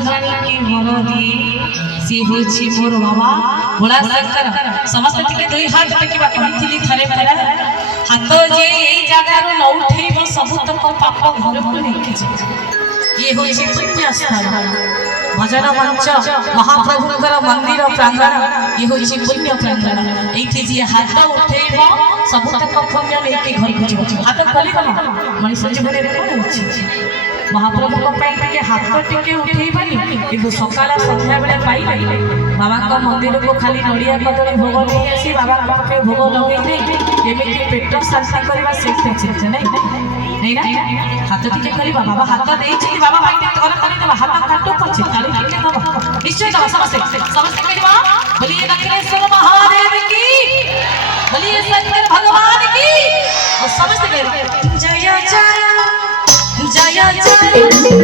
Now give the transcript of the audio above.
जानी की मोर दिए सी होछि मोर बाबा भोला शंकर समस्त टिके दुई हाथ टेकिबा कहिथिली थरे फेरा हाथ जे एई जगह रो न उठेइबो सब तक पाप घर को लेके जे ये होछि पुण्य स्थान भजन मंच महाप्रभुकर मंदिर प्रांगण ये होछि पुण्य प्रांगण एठी जे हाथ उठेइबो सब तक पुण्य लेके घर को जे हाथ खोली बना मनुष्य जीवन रे कोन होछि महाप्रभु को पाई हाथ टिके उठेइबानी किंतु सकाळ संध्या बेले पाइले बाबा को मंदिर को खाली नड़िया कदली भोग नहीं आसी बाबा के भोग लगे एमती पेट शांति करवा से नहीं ना हाथ टिके करवा बाबा हाथ देछि बाबा पाइते तोर करि देबा हाथ काटो पछे ताली टिके दबा निश्चय दबा समस्त कहबा बोलिए दक्षिणेश्वर महादेव की बोलिए शंकर भगवान की और समस्त कहबा जय जय जय जय जय जय